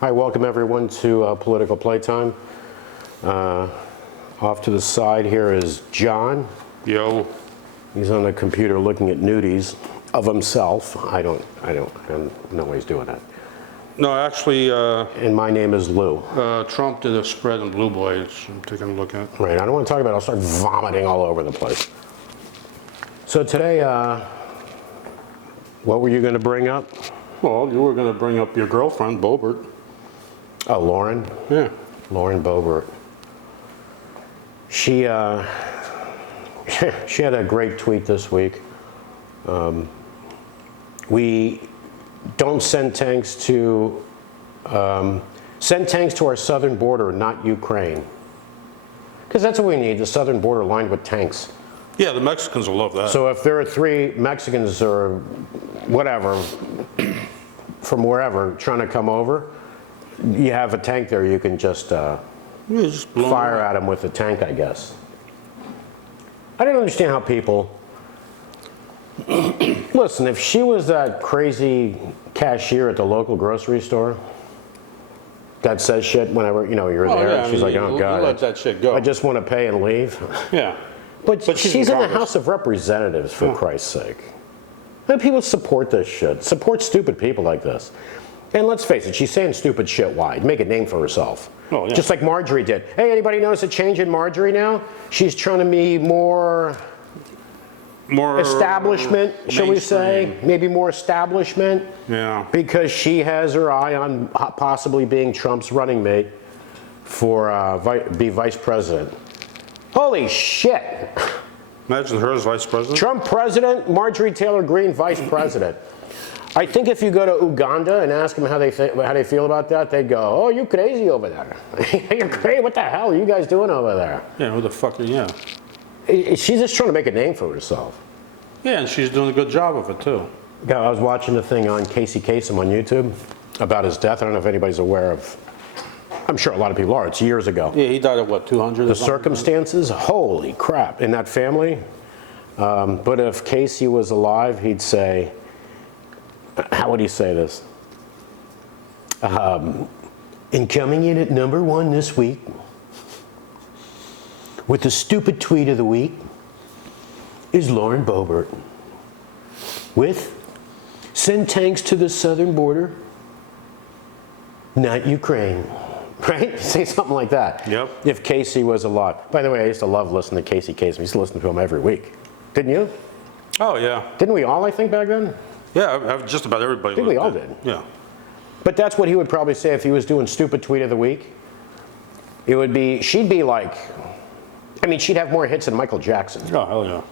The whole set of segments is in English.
Hi, welcome everyone to Political Playtime. Off to the side here is John. Yo. He's on the computer looking at nudies of himself. I don't know why he's doing that. No, actually, And my name is Lou. Trump did a spread on Blue Boys. I'm taking a look at. Right, I don't want to talk about it. I'll start vomiting all over the place. So today, what were you going to bring up? Well, you were going to bring up your girlfriend, Boebert. Oh, Lauren? Yeah. Lauren Boebert. She she had a great tweet this week. We don't send tanks to our southern border, not Ukraine. Because that's what we need, the southern border lined with tanks. Yeah, the Mexicans will love that. So if there are 3 Mexicans or whatever from wherever trying to come over, you have a tank there, you can just fire at them with a tank, I guess. I don't understand how people... Listen, if she was that crazy cashier at the local grocery store that says shit whenever, you're there, yeah, she's like, oh, God, let that shit go. I just want to pay and leave. Yeah. But she's in the House of Representatives, for Christ's sake. And people support this shit. Support stupid people like this. And let's face it, she's saying stupid shit. Why? Make a name for herself. Oh, yeah. Just like Marjorie did. Hey, anybody notice a change in Marjorie now? She's trying to be more establishment, shall we say? Maybe more establishment. Yeah. Because she has her eye on possibly being Trump's running mate for be vice president. Holy shit. Imagine her as vice president. Trump president, Marjorie Taylor Greene vice president. I think if you go to Uganda and ask them how they feel about that, they'd go, "Oh, you crazy over there? You're crazy. What the hell are you guys doing over there?" Yeah, who the fuck are you? She's just trying to make a name for herself. Yeah, and she's doing a good job of it too. Yeah, I was watching the thing on Casey Kasem on YouTube about his death. I don't know if anybody's aware of. I'm sure a lot of people are. It's years ago. Yeah, he died at what, 200? The circumstances, holy crap, in that family. But if Casey was alive, he'd say, how would he say this? And coming in at #1 this week, with the stupid tweet of the week, is Lauren Boebert. With, send tanks to the southern border, not Ukraine. Right? Say something like that. Yep. If Casey was alive. By the way, I used to love listening to Casey Kasem. I used to listen to him every week. Didn't you? Oh, yeah. Didn't we all, I think, back then? Yeah, just about everybody. I think we all did. Yeah. But that's what he would probably say if he was doing stupid tweet of the week. It would be, she'd be like, I mean, she'd have more hits than Michael Jackson. Oh, hell yeah.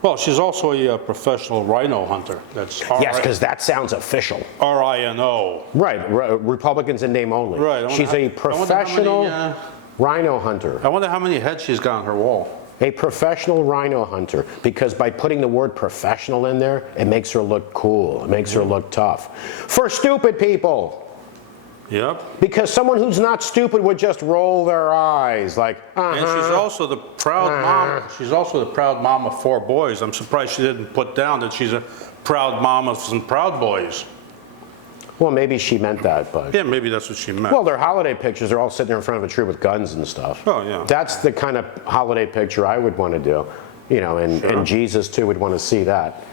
Well, she's also a professional rhino hunter. That's Yes, because that sounds official. R-I-N-O. Right, Republicans in name only. Right. She's a professional rhino hunter. I wonder how many heads she's got on her wall. A professional rhino hunter, because by putting the word professional in there, it makes her look cool. It makes her look tough. For stupid people. Yep. Because someone who's not stupid would just roll their eyes like, And she's also the proud mom. She's also the proud mom of 4 boys. I'm surprised she didn't put down that she's a proud mom of some proud boys. Well, maybe she meant that, but... Yeah, maybe that's what she meant. Well, their holiday pictures, they're all sitting there in front of a tree with guns and stuff. Oh, yeah. That's the kind of holiday picture I would want to do. And Jesus, too, would want to see that.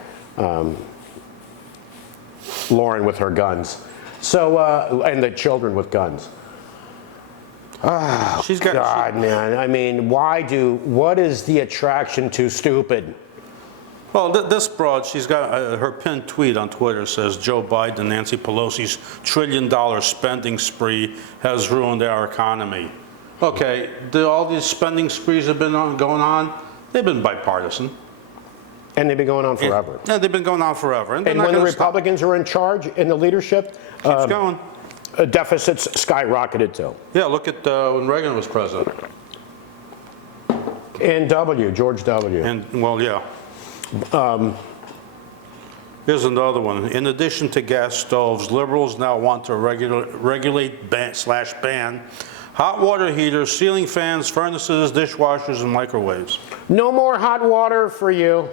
Lauren with her guns. So, and the children with guns. Oh, God, man. I mean, what is the attraction to stupid? Well, this broad, she's got her pinned tweet on Twitter says, Joe Biden and Nancy Pelosi's $1 trillion spending spree has ruined our economy. Okay, all these spending sprees have been going on, they've been bipartisan. And they've been going on forever. Yeah, they've been going on forever. And when the Republicans are in charge, in the leadership, keeps going. Deficits skyrocketed too. Yeah, look at when Reagan was president. And George W. And, well, yeah. Here's another one. In addition to gas stoves, liberals now want to regulate ban hot water heaters, ceiling fans, furnaces, dishwashers, and microwaves. No more hot water for you.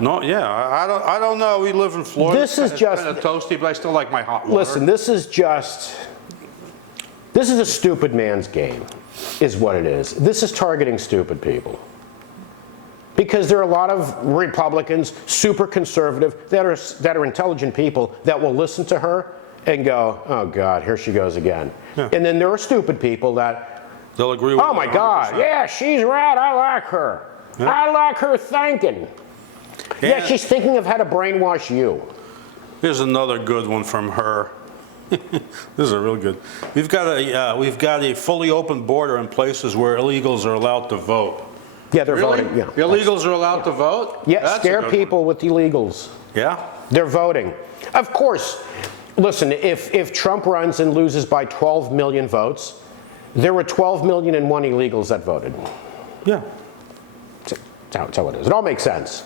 No, yeah, I don't know. We live in Florida. This is just kind of toasty, but I still like my hot water. Listen, this is just This is a stupid man's game, is what it is. This is targeting stupid people. Because there are a lot of Republicans, super conservative, that are intelligent people that will listen to her and go, oh God, here she goes again. Yeah. And then there are stupid people that, They'll agree with oh my God, 100%. yeah, she's right, I like her. Yeah. I like her thinking. Yeah, she's thinking of how to brainwash you. Here's another good one from her. This is a real good. We've got a fully open border in places where illegals are allowed to vote. Yeah, they're Really? voting. Yeah. Illegals are allowed to vote? Yeah, That's a scare good people with illegals. one. Yeah? They're voting. Of course, listen, if Trump runs and loses by 12 million votes, there were 12,000,001 illegals that voted. Yeah. That's how it is. It all makes sense.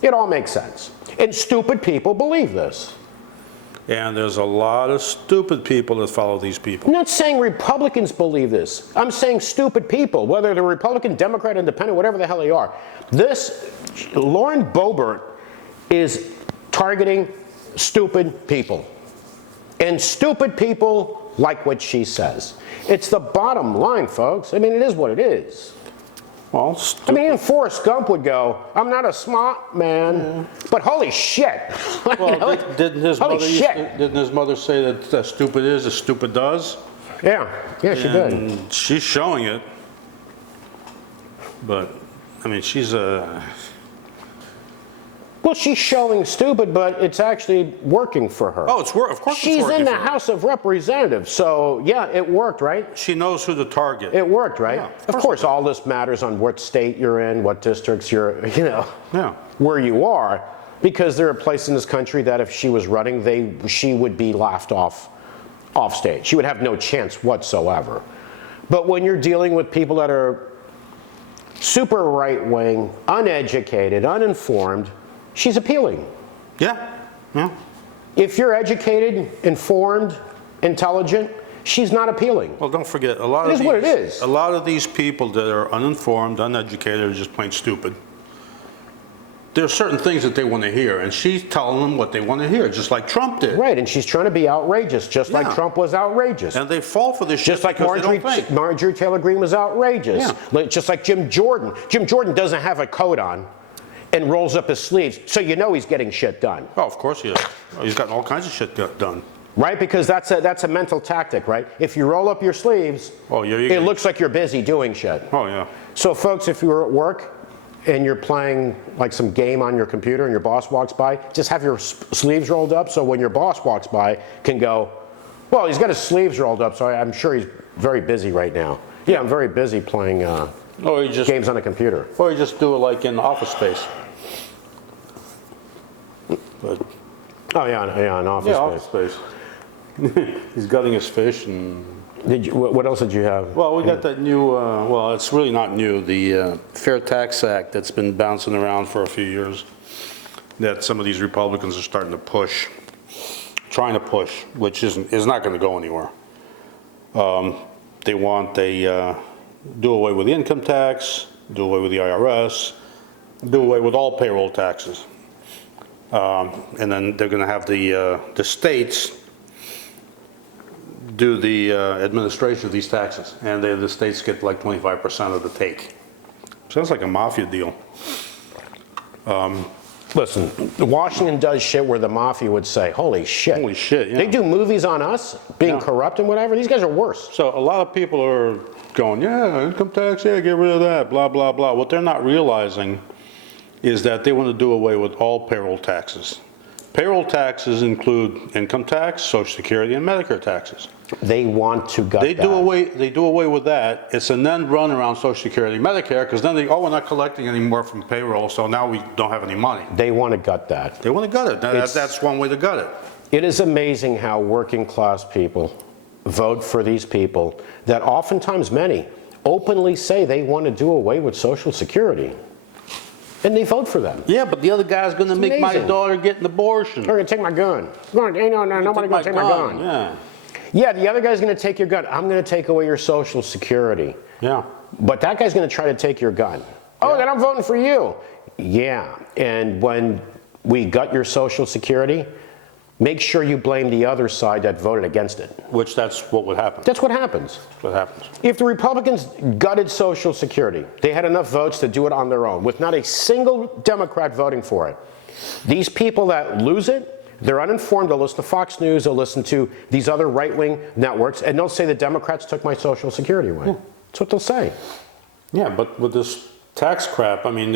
It all makes sense. And stupid people believe this. And there's a lot of stupid people that follow these people. I'm not saying Republicans believe this. I'm saying stupid people, whether they're Republican, Democrat, Independent, whatever the hell they are. Lauren Boebert is targeting stupid people. And stupid people like what she says. It's the bottom line, folks. I mean, it is what it is. Well, I mean, even Forrest Gump would go, I'm not a smart man, but holy shit. well, didn't his Holy mother say that stupid is as stupid does? Yeah, she did. And she's showing it. But, I mean, she's a... Well, she's showing stupid, but it's actually working for her. Oh, of course She's it's working in the for her. House of Representatives, so yeah, it worked, right? She knows who to target. It worked, right? Yeah, of course, all this matters on what state you're in, what districts you're, Yeah. where you are, because there are places in this country that if she was running, she would be laughed off stage. She would have no chance whatsoever. But when you're dealing with people that are super right-wing, uneducated, uninformed, she's appealing. Yeah. Yeah. If you're educated, informed, intelligent, she's not appealing. Well, don't forget, a lot It of is what it is. A lot of these people that are uninformed, uneducated, are just plain stupid. There are certain things that they want to hear, and she's telling them what they want to hear, just like Trump did. Right, and she's trying to be outrageous, just like Yeah. Trump was outrageous. And they fall for this Just shit like because they don't think. Marjorie Taylor Greene was outrageous. Just like Jim Jordan. Jim Jordan doesn't have a coat on and rolls up his sleeves, so you know he's getting shit done. Oh, of course he is. He's gotten all kinds of shit done. Right, because that's a mental tactic, right? If you roll up your sleeves, it looks like you're busy doing shit. Oh, yeah. So folks, if you're at work and you're playing like some game on your computer and your boss walks by, just have your sleeves rolled up so when your boss walks by can go, well, he's got his sleeves rolled up, so I'm sure he's very busy right now. Yeah, I'm very busy playing games on a computer. Or you just do it like in Office Space. But, Oh yeah, in Office Space. Space. He's gutting his fish and... What else did you have? Well, we got that new, well, it's really not new, the Fair Tax Act that's been bouncing around for a few years, that some of these Republicans are starting to push, trying to push, which is not going to go anywhere. They want do away with the income tax, do away with the IRS, do away with all payroll taxes. And then they're going to have the states do the administration of these taxes, and the states get like 25% of the take. Sounds like a mafia deal. Listen, Washington does shit where the mafia would say, holy shit. Holy shit, yeah. They do movies on us, being corrupt and whatever. These guys are worse. So a lot of people are going, yeah, income tax, yeah, get rid of that, blah, blah, blah. What they're not realizing is that they want to do away with all payroll taxes. Payroll taxes include income tax, Social Security, and Medicare taxes. They want to gut They that. do away with that. It's a then run around Social Security, Medicare, because then we're not collecting anymore from payroll, so now we don't have any money. They want to gut that. They want to gut it. That's one way to gut it. It is amazing how working class people vote for these people that oftentimes many openly say they want to do away with Social Security. And they vote for them. Yeah, but the other guy's going to make my amazing. daughter get an abortion. They're going to take my gun. Nobody's going to take my gun. Yeah. Yeah, the other guy's going to take your gun. I'm going to take away your Social Security. Yeah. But that guy's going to try to take your gun. Oh, then I'm voting for you. Yeah, and when we gut your Social Security, make sure you blame the other side that voted against it. Which that's what would happen. That's what happens. That's what happens. If the Republicans gutted Social Security, they had enough votes to do it on their own, with not a single Democrat voting for it. These people that lose it, they're uninformed. They'll listen to Fox News, they'll listen to these other right-wing networks, and they'll say the Democrats took my Social Security away. Yeah. That's what they'll say. Yeah, but with this tax crap, I mean,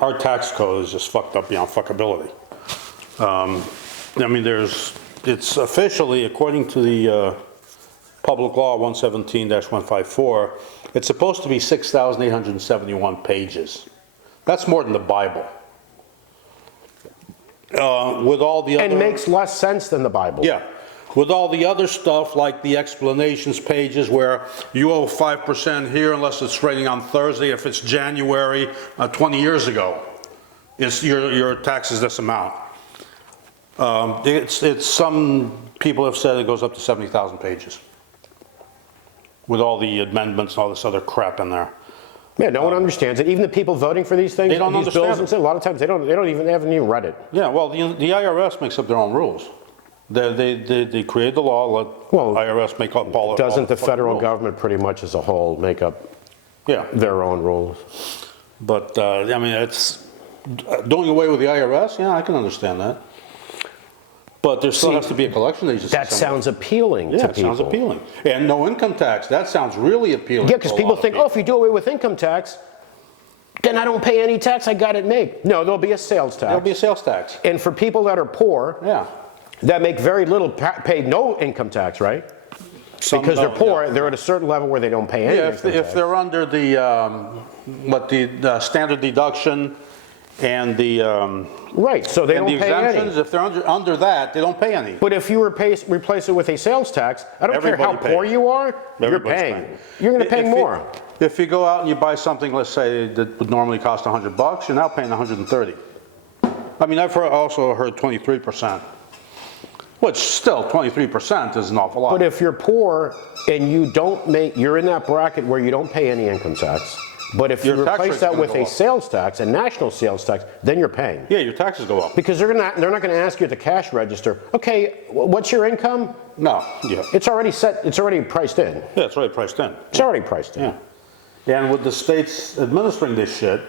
our tax code is just fucked up beyond fuckability. I mean, it's officially, according to the Public Law 117-154, it's supposed to be 6,871 pages. That's more than the Bible. With all the other... And makes less sense than the Bible. Yeah. With all the other stuff, like the explanations pages where you owe 5% here unless it's raining on Thursday, if it's January 20 years ago, your tax is this amount. Some people have said it goes up to 70,000 pages with all the amendments and all this other crap in there. Yeah, no one understands it. Even the people voting for these things, they don't these understand bills, and stuff, a lot of times they haven't even read it. Yeah, well, the IRS makes up their own rules. They create the law, let IRS make up all. Doesn't the federal government pretty much as a whole make up their own rules? But I mean, it's doing away with the IRS. Yeah, I can understand that. But there still has to be a collection agency. That sounds appealing to people. Yeah, it sounds appealing. And no income tax. That sounds really appealing. Yeah, because people think, oh, if you do away with income tax, then I don't pay any tax. I got it made. No, there'll be a sales tax. There'll be a sales tax. And for people that are poor, that make very little, pay no income tax, right? Because they're poor, they're at a certain level where they don't pay any income tax. If they're under the standard deduction and the right, so they don't pay any. If they're under that, they don't pay any. But if you replace it with a sales tax, I don't care how poor you are, you're paying. You're going to pay more. If you go out and you buy something, let's say that would normally cost $100, you're now paying $130. I mean, I've also heard 23%, which still 23% is an awful lot. But if you're poor and you're in that bracket where you don't pay any income tax. But if you replace that with a sales tax, a national sales tax, then you're paying. Yeah, your taxes go up. Because they're not going to ask you at the cash register, okay, what's your income? No. Yeah. It's already set. It's already priced in. Yeah, it's already priced in. It's already priced in. Yeah. And with the states administering this shit,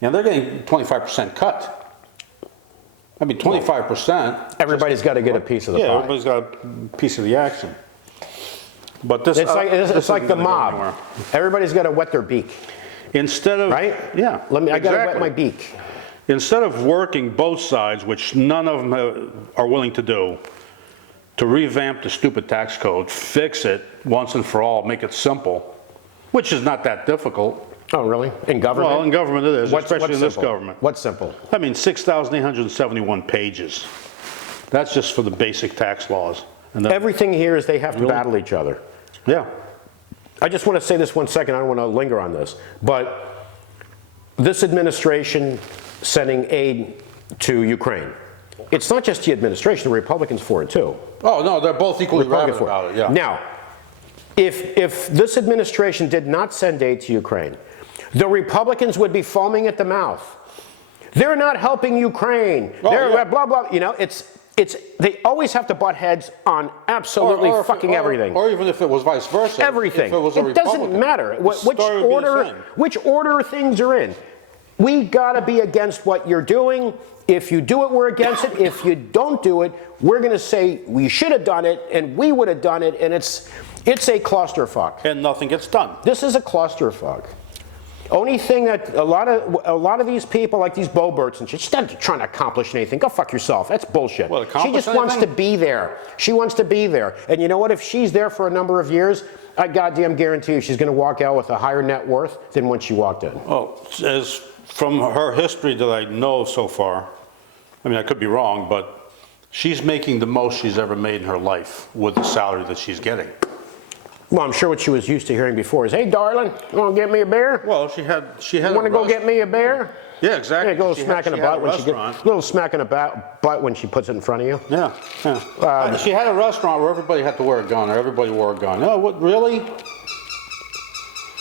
they're getting 25% cut. I mean, 25%. Everybody's got to get a piece of the pie. Yeah, everybody's got a piece of the action. But this, it's like the mob. Everybody's got to wet their beak. Instead of right? Yeah. I got to wet my beak. Instead of working both sides, which none of them are willing to do, to revamp the stupid tax code, fix it once and for all, make it simple, which is not that difficult. Oh, really? In government? Well, in government it is, especially in this government. What's simple? I mean, 6,871 pages. That's just for the basic tax laws. And everything here is they have to battle each other. Yeah. I just want to say this 1 second. I don't want to linger on this. But this administration sending aid to Ukraine. It's not just the administration. The Republicans for it, too. Oh, no, they're both equally rabid about it, yeah. Now, if this administration did not send aid to Ukraine, the Republicans would be foaming at the mouth. They're not helping Ukraine. They're blah, blah. They always have to butt heads on absolutely fucking everything. Or even if it was vice versa. Everything. If it was a doesn't matter which order things are in. We got to be against what you're doing. If you do it, we're against it. If you don't do it, we're going to say we should have done it and we would have done it, and it's a clusterfuck. And nothing gets done. This is a clusterfuck. Only thing that a lot of these people, like these Boeberts and shit, she's not trying to accomplish anything. Go fuck yourself. That's bullshit. She just wants to be there. She wants to be there. And you know what? If she's there for a number of years, I goddamn guarantee you she's going to walk out with a higher net worth than when she walked in. Well, as from her history that I know so far, I mean, I could be wrong, but she's making the most she's ever made in her life with the salary that she's getting. Well, I'm sure what she was used to hearing before is, "Hey, darling, you want to get me a beer? Well, she had. You want to go get me a beer?" Yeah, exactly. Yeah, go smack in the butt when she gets little smack in the butt when she puts it in front of you. Yeah. She had a restaurant where everybody had to wear a gun, or everybody wore a gun. Oh, what? Really?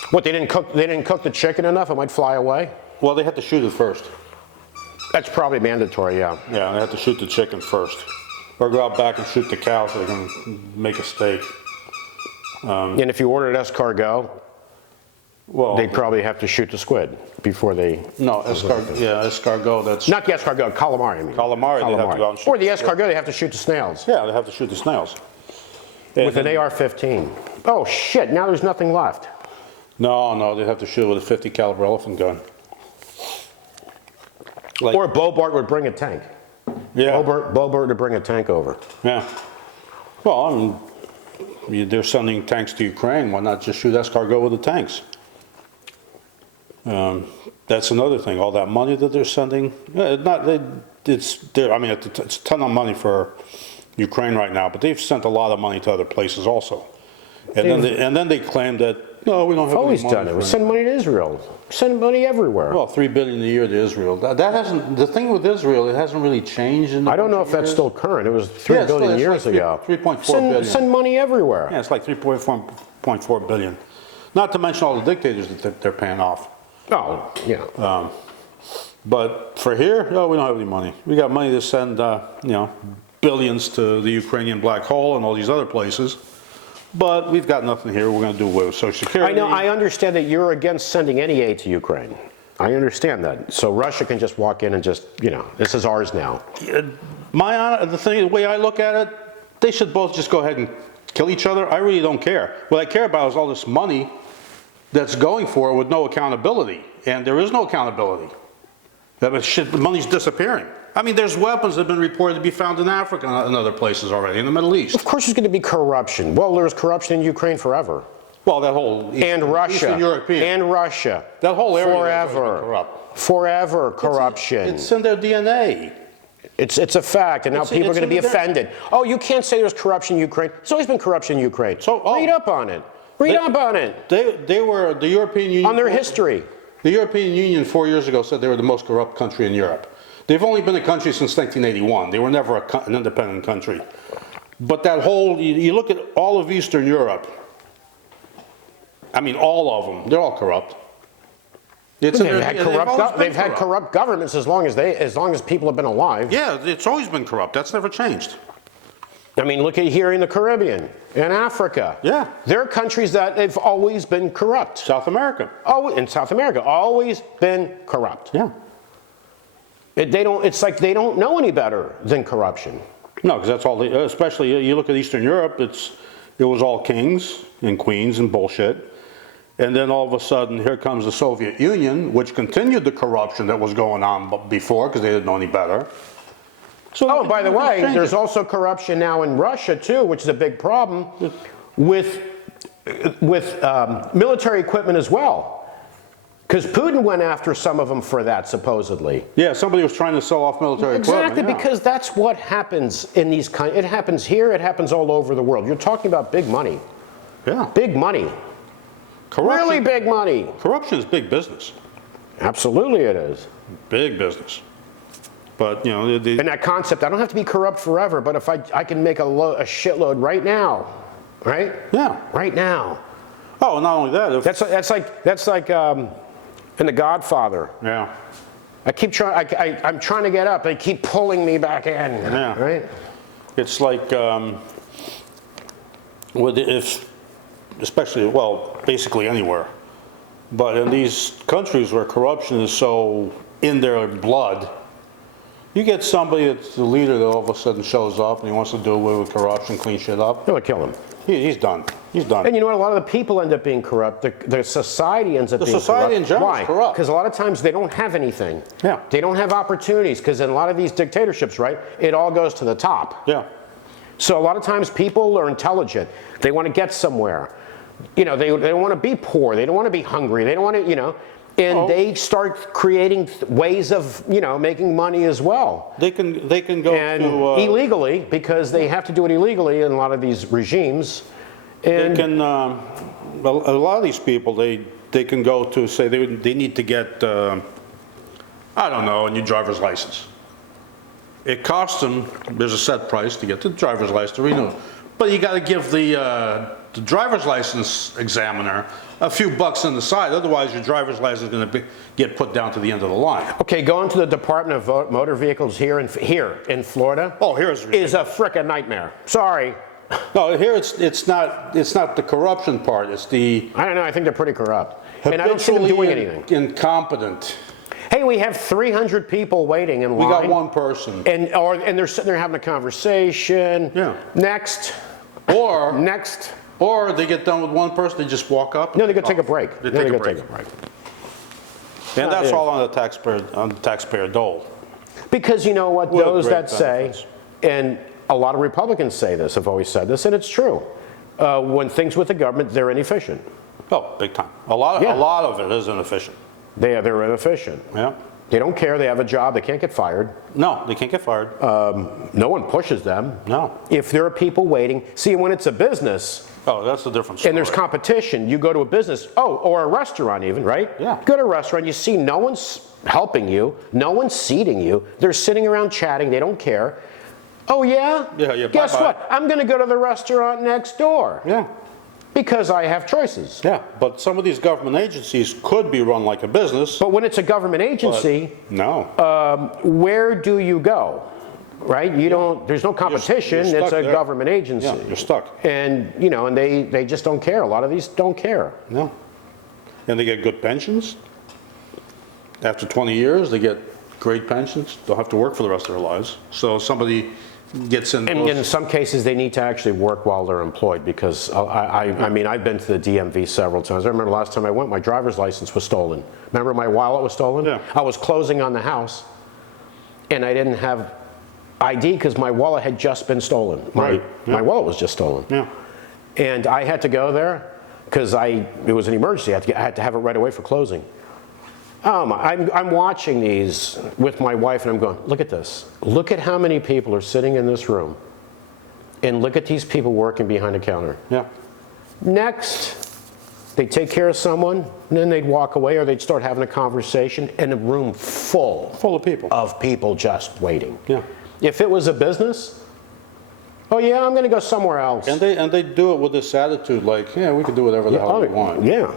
What? They didn't cook the chicken enough? It might fly away. Well, they had to shoot it first. That's probably mandatory, yeah. Yeah, they have to shoot the chicken first. Or go out back and shoot the cow so they can make a steak. And if you ordered escargot, Well, they'd probably have to shoot the squid before they... no, escargot, that's... Not the escargot, calamari, I mean. Calamari, they have to go out and shoot. Or the escargot, they have to shoot the snails. Yeah, they have to shoot the snails. With an AR-15. Oh, shit, now there's nothing left. No, they have to shoot with a 50 caliber elephant gun. Like, Or Boebert would bring a tank. yeah, Boebert would bring a tank over. yeah. Well, they're sending tanks to Ukraine. Why not just shoot escargot with the tanks? That's another thing. All that money that they're sending, it's a ton of money for Ukraine right now, but they've sent a lot of money to other places also. And then they claim that, no, we don't have Always any money done it. for We send money to Israel. Send money everywhere. Well, $3 billion a year to Israel. That hasn't. The thing with Israel, it hasn't really changed in the I don't know if that's years. still current. It was $3 Yeah, billion it's years like ago. 3.4 send, billion. Send money everywhere. Yeah, it's like 3.4 billion. Not to mention all the dictators that they're paying off. Oh, yeah. But for here, no, we don't have any money. We got money to send, billions to the Ukrainian black hole and all these other places. But we've got nothing here. We're going to do away with Social Security. I know. I understand that you're against sending any aid to Ukraine. I understand that. So Russia can just walk in and just, this is ours now. The way I look at it, they should both just go ahead and kill each other. I really don't care. What I care about is all this money that's going for it with no accountability. And there is no accountability. The money's disappearing. I mean, there's weapons that have been reported to be found in Africa and other places already, in the Middle East. Of course there's going to be corruption. Well, there was corruption in Ukraine forever. Well, that whole And Russia. Eastern European. And Russia. That whole area Forever. has always been corrupt. Forever corruption. It's in their DNA. It's a fact, and now people are going to be offended. Oh, you can't say there's corruption in Ukraine. There's always been corruption in Ukraine. Read up on it. Read up on it. They were, the European Union... On their history. The European Union 4 years ago said they were the most corrupt country in Europe. They've only been a country since 1981. They were never an independent country. But that whole, you look at all of Eastern Europe, I mean, all of them, they're all corrupt. They've had corrupt governments as long as people have been alive. Yeah, it's always been corrupt. That's never changed. I mean, look at here in the Caribbean, in Africa. Yeah. There are countries that have always been corrupt. South America. Oh, in South America, always been corrupt. Yeah. It's like they don't know any better than corruption. No, because that's all they, especially you look at Eastern Europe, it was all kings and queens and bullshit. And then all of a sudden, here comes the Soviet Union, which continued the corruption that was going on before because they didn't know any better. So by the way, there's also corruption now in Russia too, which is a big problem with military equipment as well. Because Putin went after some of them for that, supposedly. Yeah, somebody was trying to sell off military equipment. Exactly, because that's what happens in these countries. It happens here, it happens all over the world. You're talking about big money. Yeah. Big money. Corruption, really big money. Corruption is big business. Absolutely it is. Big business. But, and that concept, I don't have to be corrupt forever, but if I can make a shitload right now, right? Yeah. Right now. Oh, not only that. That's like in The Godfather. Yeah. I'm trying to get up. They keep pulling me back in. Yeah. Right? It's like, basically anywhere. But in these countries where corruption is so in their blood, you get somebody that's the leader that all of a sudden shows up and he wants to do away with corruption, clean shit up. They'll kill him. He's done. He's done. And you know what? A lot of the people end up being corrupt. The society ends up being corrupt. The society in general is corrupt. Because a lot of times they don't have anything. Yeah. They don't have opportunities because in a lot of these dictatorships, right, it all goes to the top. Yeah. So a lot of times people are intelligent. They want to get somewhere. They don't want to be poor. They don't want to be hungry. They don't want to, and they start creating ways of, making money as well. They can go to illegally, because they have to do it illegally in a lot of these regimes. And they can a lot of these people they can go to say they need to get a new driver's license. It costs them, there's a set price to get the driver's license to renew, but you got to give the the driver's license examiner a few bucks on the side. Otherwise, your driver's license is going to get put down to the end of the line. Okay, going to the Department of Motor Vehicles here in Florida. Oh, here's is a frickin' nightmare. Sorry. No, here it's not the corruption part. It's the I don't know. I think they're pretty corrupt, and I don't see them doing anything. Incompetent. Hey, we have 300 people waiting in line. We got one person. And they're sitting there having a conversation. Yeah. Next. Or Next. Or they get done with one person, they just walk up. No, they go take a break. They take take a a break. And that's all on the taxpayer dole. Because you know what, What those great that say, benefits. and a lot of Republicans say this, have always said this, and it's true. When things with the government, they're inefficient. Oh, big time. A lot of it is inefficient. They're inefficient. Yeah. They don't care. They have a job. They can't get fired. No, they can't get fired. No one pushes them. No. If there are people waiting, see, when it's a business, Oh, that's a different story. and there's competition, you go to a business, or a restaurant even, right? Yeah. Go to a restaurant, you see no one's helping you, no one's seating you, they're sitting around chatting, they don't care. Oh yeah? Yeah, Guess bye-bye. what? I'm gonna go to the restaurant next door. Yeah. Because I have choices. Yeah, but some of these government agencies could be run like a business. But when it's a government agency, No. where do you go? Right? You don't, there's no competition, you're it's stuck a there. government agency. Yeah, you're stuck. And, you know, and they just don't care. A lot of these don't care. No. And they get good pensions. After 20 years, they get great pensions. They'll have to work for the rest of their lives. So somebody gets in. And in some cases, they need to actually work while they're employed because I mean, I've been to the DMV several times. I remember last time I went, my driver's license was stolen. Remember my wallet was stolen? Yeah. I was closing on the house and I didn't have ID because my wallet had just been stolen. Right. Yeah. My wallet was just stolen. Yeah. And I had to go there because it was an emergency. I had to have it right away for closing. I'm watching these with my wife and I'm going, look at this. Look at how many people are sitting in this room. And look at these people working behind a counter. Yeah. Next, they'd take care of someone, and then they'd walk away or they'd start having a conversation in a room full of people just waiting. Yeah. If it was a business, oh yeah, I'm going to go somewhere else. And they do it with this attitude like, yeah, we can do whatever the hell we want. Yeah.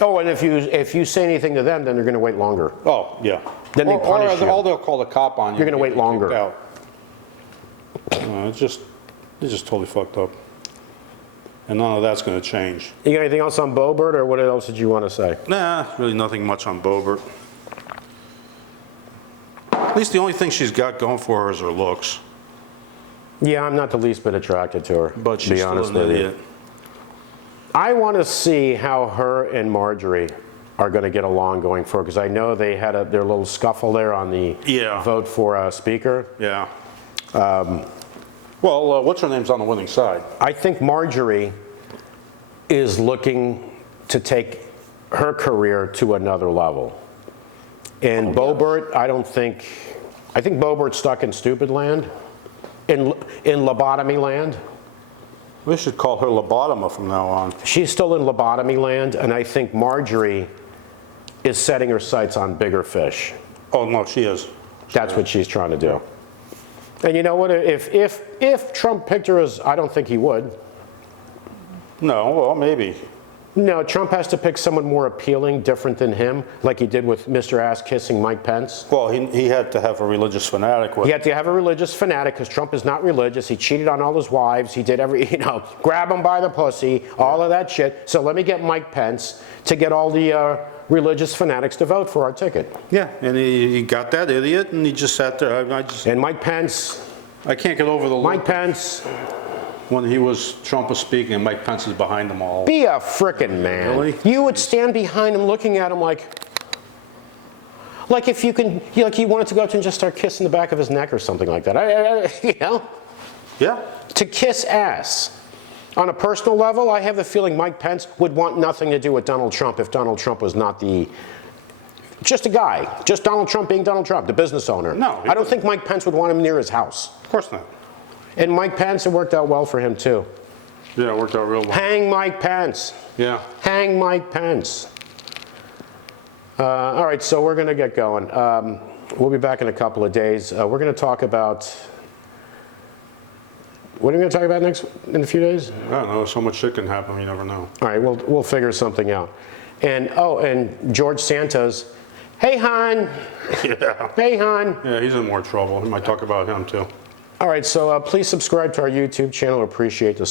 Oh, and if you say anything to them, then they're going to wait longer. Oh, yeah. Then they punish you. Or they'll call the cop on you. You're going to wait longer. It's just totally fucked up. And none of that's going to change. You got anything else on Boebert, or what else did you want to say? Nah, really nothing much on Boebert. At least the only thing she's got going for her is her looks. Yeah, I'm not the least bit attracted to her. But to she's be still honest an with you. idiot. I want to see how her and Marjorie are going to get along going forward, because I know they had their little scuffle there on the vote for Speaker. Yeah. Well, what's her name's on the winning side? I think Marjorie is looking to take her career to another level. And Boebert, I think Boebert's stuck in stupid land, in lobotomy land. We should call her Lobotomy from now on. She's still in lobotomy land, and I think Marjorie is setting her sights on bigger fish. Oh, no, she is. That's what she's trying to do. And you know what, if Trump picked her as, I don't think he would. No, well, maybe. No, Trump has to pick someone more appealing, different than him, like he did with Mr. Ass-kissing Mike Pence. Well, he had to have a religious fanatic with He had to have a religious fanatic because Trump is not religious. He cheated on all his wives. He did grab him by the pussy, all of that shit. So let me get Mike Pence to get all the religious fanatics to vote for our ticket. Yeah, and he got that idiot, and he just sat there. And Mike Pence. I can't get over the look. Mike Pence. When Trump was speaking, and Mike Pence is behind them all. Be a frickin' man. Really? You would stand behind him looking at him like if you can, like you wanted to go up to him and just start kissing the back of his neck or something like that. You know? Yeah. To kiss ass. On a personal level, I have the feeling Mike Pence would want nothing to do with Donald Trump if Donald Trump was not just a guy. Just Donald Trump being Donald Trump, the business owner. No. I don't think Mike Pence would want him near his house. Of course not. And Mike Pence, it worked out well for him too. Yeah, it worked out real well. Hang Mike Pence. Yeah. Hang Mike Pence. All right, so we're going to get going. We'll be back in a couple of days. We're going to talk about What are we going to talk about next in a few days? I don't know. So much shit can happen. You never know. All right, we'll figure something out. And and George Santos. Hey, hon. Yeah. Hey, hon. Yeah, he's in more trouble. We might talk about him too. All right, so please subscribe to our YouTube channel. Appreciate the support.